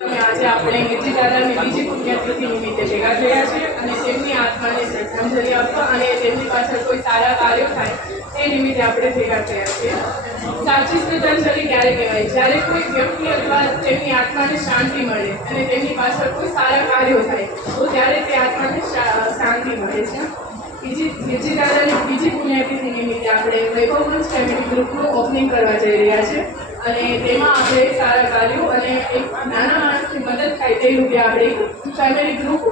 આજે આપણે ગીરજી દાદાની બીજી પુણ્યતિથિ નિમિત્તે ભેગા થયા છે અને તેમની આત્માને શ્રદ્ધાંજલિ આપવા અને તેમની પાછળ કોઈ સારા કાર્યો થાય તે નિમિત્તે આપણે ભેગા થયા છીએ. સાચી શ્રદ્ધાંજલિ ક્યારે કહેવાય? જ્યારે કોઈ વ્યક્તિ અથવા તેમની આત્માને શાંતિ મળે અને તેમની પાછળ કોઈ સારા કાર્યો થાય તો ત્યારે તે આત્માને શાંતિ મળે છે. ગીરજી દાદાની બીજી પુણ્યતિથિ નિમિત્તે આપણે વૈભવગંજ ફેમિલી ગ્રુપનું ઓપનિંગ કરવા જઈ રહ્યા છે અને તેમાં આપણે સારા કાર્યો અને એક નાના માણસની મદદ થાય તે રૂપે આપણે એક ફેમિલી ગ્રુપ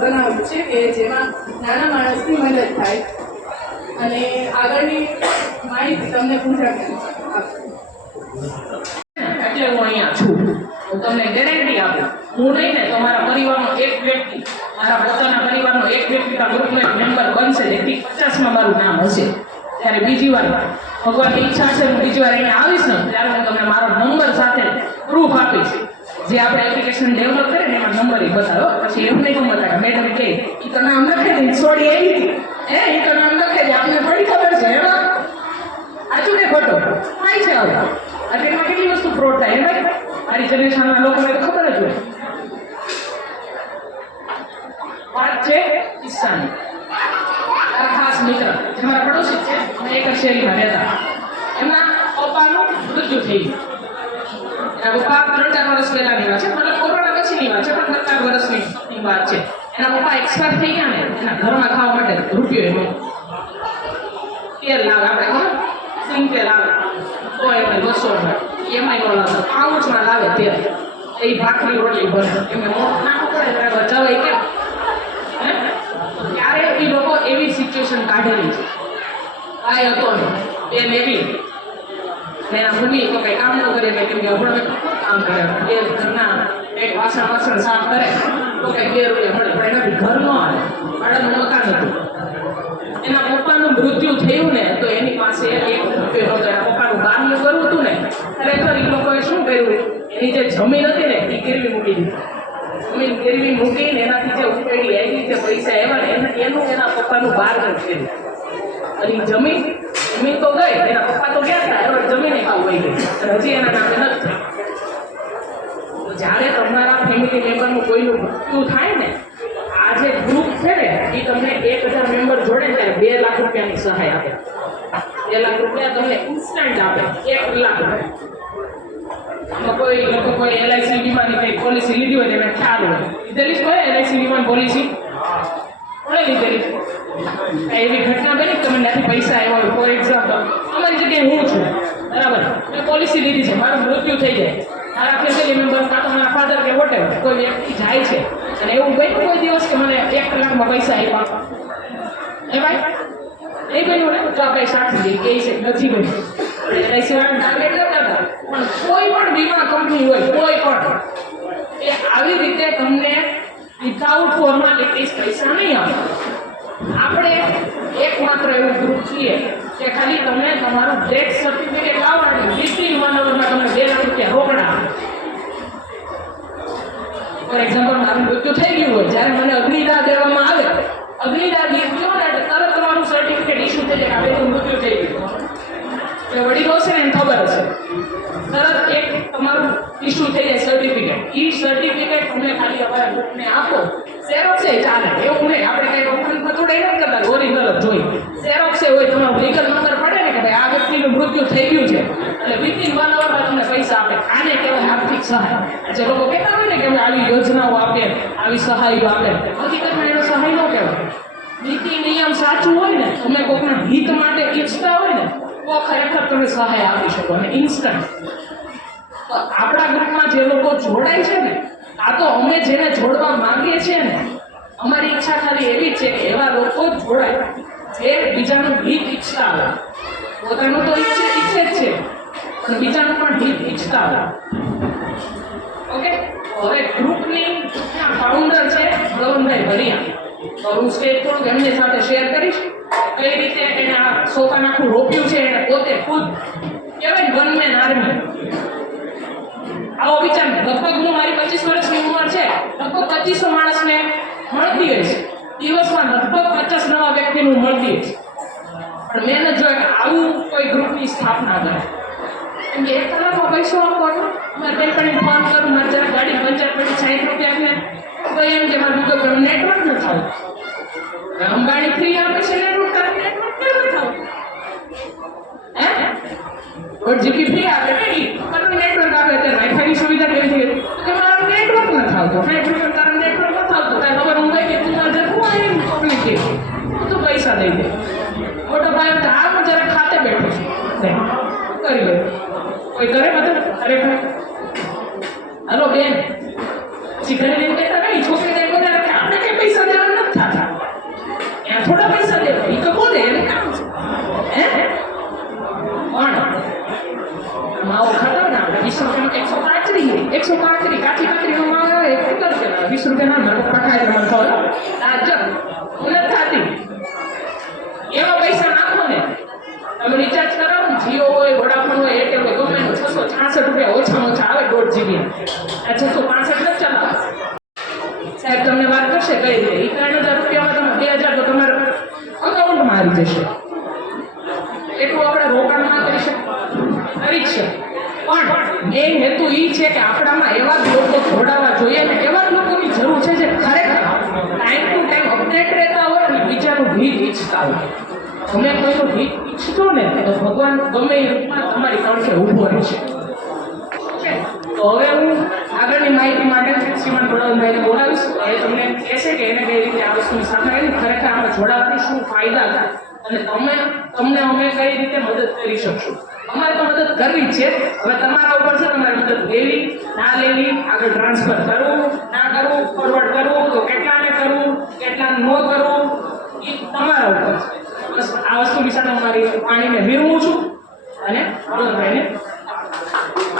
બનાવ્યું છે કે જેમાં નાના માણસની મદદ થાય. અને આગળની માહિતી તમને પૂજા આપું. એટલે હું અહીંયા છું. હું તમને ગેરંટી આપું, હું નહીં ને તો મારા પરિવારનો એક વ્યક્તિ, મારા પોતાના પરિવારનો એક વ્યક્તિ આ ગ્રુપનો એક મેમ્બર બનશે, જેથી 50માં મારું નામ હશે. ત્યારે બીજી વાર ભગવાનની ઈચ્છા છે હું બીજી વાર અહીંયા આવીશ ને ત્યારે હું તમને મારો નંબર સાથે પ્રૂફ આપીશ. જે આપણે એપ્લિકેશન ડેવલપ કરે ને એમાં નંબર બતાવો. પછી એવું નહીં બતાવે મેડમ કે એ તો નામ લખે ને છોડી એવી હતી એ તો નામ લખે છે, આપને થોડી ખબર છે એમાં સાચું ને ખોટું થાય છે. હવે અત્યારમાં કેટલી વસ્તુ ફ્રોડ થાય એમ મારી જનરેશનના લોકોને તો ખબર જ હોય. વાત છે કિસ્સાની. આ ખાસ મિત્ર જે મારા પડોશી છે અને એક જ શેરીમાં રહેતા, એમના પપ્પાનું મૃત્યુ થઈ ગયું. એના પપ્પા 3-4 વર્ષ પહેલાની વાત છે, મતલબ કોરોના પછીની વાત છે, પણ 3-4 વર્ષની વાત છે. એના પપ્પા એક્સપાયર થઈ ગયા ને એના ઘરમાં ખાવા માટે રૂપિયો એનો તેલ લાવે, આપણે ખબર સિંગ તેલ આવે 100 ml 200 એમાં નો લાવે, પાઉચમાં લાવે તેલ. એ ભાખરી રોટલી બને એમને નાખવું પડે બરાબર ચવાય કેમ. ત્યારે એ લોકો એવી સિચ્યુએશન કાઢેલી છે. આ હતો બેન એવી ને આ ભૂમિ તો કંઈ કામ ન કરે ને કેમ કે હમણાં કામ કરે એ ઘરના એક વાસણ સાફ કરે તો કંઈ 2 રૂપિયા મળે, પણ એનાથી ઘર ન આવે. ભાડાનું મકાન હતું, એના પપ્પાનું મૃત્યુ થયું ને તો એની પાસે 1 રૂપિયો હતો. એના પપ્પાનું બારનું કરવું હતું ને ખરેખર એ લોકોએ શું કર્યું, એની જે જમીન હતી ને એ ગીરવી મૂકી દીધી. જમીન ગીરવી મૂકીને એનાથી જે ઉકેલી આવી જે પૈસા આવ્યા ને એનું એના પપ્પાનું બારનું કર્યું. અને જમીન તો ગઈ, એના પપ્પા તો ગયા હતા, એનો જમીન ખાવું વહી ગઈ અને હજી એના નામે નથી થઈ. જ્યારે તમારા ફેમિલી મેમ્બરનું કોઈનું મૃત્યુ થાય ને આ જે ગ્રુપ છે ને એ તમને 1000 મેમ્બર જોડે ત્યારે 2 લાખ રૂપિયાની સહાય આપે. 2 લાખ રૂપિયા તમને ઇન્સ્ટન્ટ આપે 1 કલાક. કોઈ લોકો કોઈ LIC વીમાની કંઈ પોલિસી લીધી હોય તેને ખ્યાલ હોય, લીધેલી છે LIC વીમાની પોલિસી કોણે લીધેલી? એવી ઘટના બની તમે ત્યાંથી પૈસા આવ્યા હોય. ફોર એક્ઝામ્પલ અમારી જગ્યાએ હું છું બરાબર, મેં પોલિસી લીધી છે, મારું મૃત્યુ થઈ જાય, મારા ફેમિલી મેમ્બર કાં તો મારા ફાધર કે વોટેવર કોઈ વ્યક્તિ જાય છે અને એવું બન્યું કોઈ દિવસ કે મને 1 કલાકમાં પૈસા આપ્યા એ ભાઈ એ બન્યું ને તો આપણે સાક્ષી દઈએ કે છે નથી બન્યું. LIC વાળા ટાર્ગેટ કરતા હતા, પણ કોઈ પણ વીમા કંપની હોય કોઈ પણ એ આવી રીતે તમને વિધાઉટ ફોર્માલિટીઝ પૈસા નહીં આપે. આપણે એકમાત્ર એવું ગ્રુપ છીએ કે ખાલી તમને તમારું ડેથ સર્ટિફિકેટ લાવવાનું વિથિન 1 અવરમાં તમને 2 લાખ રૂપિયા રોકડા આપે. ફોર એક્ઝામ્પલ મારું મૃત્યુ થઈ ગયું હોય, જ્યારે મને અગ્નિદાહ દેવામાં આવે, અગ્નિદાહ દીધો ને તરત તમારું સર્ટિફિકેટ ઇસ્યુ થઈ જાય કે હવે મૃત્યુ થઈ ગયું. એ વડીલો છે ને એને ખબર હશે, તરત એક તમારું ઇસ્યુ થઈ જાય સર્ટિફિકેટ. એ સર્ટિફિકેટ તમે ખાલી અમારા ગ્રુપને આપો, ઝેરોક્સ છે ચાલે, એવું નહીં આપણે કંઈ રોકડ પતોડે નથી કરતા, ઓરિજિનલ જ જોઈ. ઝેરોક્સ હોય તમારો લીગલ નંબર પડે ને કે ભાઈ આ વ્યક્તિનું મૃત્યુ થઈ ગયું છે એટલે વિથિન 1 અવરમાં તમને પૈસા આપે. આને કહેવાય આર્થિક સહાય. જે લોકો કહેતા હોય ને કે આવી યોજનાઓ આપે, આવી સહાયો આપે, હકીકતમાં એનો સહાય ન કહેવાય. નીતિ નિયમ સાચું હોય ને, તમે કોઈના હિત માટે ઈચ્છતા હોય ને તો ખરેખર તમે સહાય આપી શકો અને ઇન્સ્ટન્ટ. તો આપણા ગ્રુપમાં જે લોકો જોડાય છે ને, આ તો અમે જેને જોડવા માંગીએ છીએ ને, અમારી ઈચ્છા ખાલી એવી જ છે કે એવા લોકો જોડાય જે બીજાનું હિત ઈચ્છતા હોય. પોતાનું તો ઈચ્છે જ છે પણ બીજાનું પણ હિત ઈચ્છતા હોય. ઓકે, હવે ગ્રુપની ફાઉન્ડર છે ગૌરવભાઈ ભરિયા, તો હું સ્ટેજ થોડુંક એમની સાથે શેર કરીશ કઈ રીતે એને આ સોફાન આખું રોપ્યું છે. એને પોતે ખુદ કહેવાય વન મેન આર્મી. આવો વિચાર, લગભગ હું મારી 25 વર્ષની ઉંમર છે, લગભગ 2500 માણસને મળતી હોય છે દિવસમાં, લગભગ 50 નવા વ્યક્તિનું મળતી હોય છે. પણ મેં નથી જોયું કે આવું કોઈ ગ્રુપની સ્થાપના કરે. કેમ કે 1 કલાકમાં પૈસો આપવાનો, મારે કંઈ પણ ફોન કરું, મારે જરા ગાડી એવી કે મારા નેટવર્ક ન થાવતો 60 રૂપિયા તારા નેટવર્ક ન થાવતો કાંઈ ખબર હું ગઈ કે તું મારે હું આવી પબ્લિક કે તું પૈસા દઈ દે મોટો ભાઈ તો આ હું જરા ખાતે બેઠો છું કરી લે કોઈ કરે મતલબ ખરેખર હલો બેન શીખડી દેવું કહેતા નહીં છોકરીને બધા કે આપણે કઈ પૈસા દેવા નથી થતા ત્યાં થોડા પૈસા દેવા એ તો બોલે એને કામ છે હે પણ માવો ખાતા ને આપણે 20 રૂપિયાનો 105 કાચી કાકરીનો માવો આવે 20 રૂપિયાના મારો પકાય મને ખબર તાજબ મને થાતી એવા પૈસા નાખો ને તમે રિચાર્જ કરાવો ને જીઓ હોય વોડાફોન હોય એરટેલ હોય ગમે એનું 666 રૂપિયા ઓછામાં ઓછા આવે 1.5 GB આ 665 નથી ચલાવો સાહેબ તમને વાત કરશે કઈ રીતે 91,000 રૂપિયામાં તમે 2,000 તો તમારા અકાઉન્ટમાં આવી જશે એટલું આપણે રોકાણમાં કરી છે પણ મેઇન હેતુ એ છે કે આપણામાં એવા જ લોકો જોડાવા જોઈએ ને એવા જ લોકોની જરૂર છે જે ખરેખર ટાઈમ ટુ ટાઈમ અપડેટ રહેતા હોય અને બીજાનું હિત ઈચ્છતા હોય તમે કોઈનું હિત ઈચ્છતો ને તો ભગવાન ગમે એ રૂપમાં તમારી પાસે ઊભો રહેશે તો હવે હું આગળની માહિતી માટે શ્રીમાન ગોડાઉનભાઈને બોલાવીશ એ તમને કહેશે કે એને કઈ રીતે આ વસ્તુની સામે આવી ખરેખર આમાં જોડાવાથી શું ફાયદા થાય અને તમને અમે કઈ રીતે મદદ કરી શકશું અમારે તો મદદ કરવી જ છે હવે તમારા ઉપર છે તમારે મદદ લેવી ના લેવી આગળ ટ્રાન્સફર કરવું ના કરવું ફોરવર્ડ કરવું તો કેટલાને કરવું કેટલાને ન કરવું એ તમારા ઉપર છે બસ આ વસ્તુની સાથે અમારી પાણીને વીરવું છું અને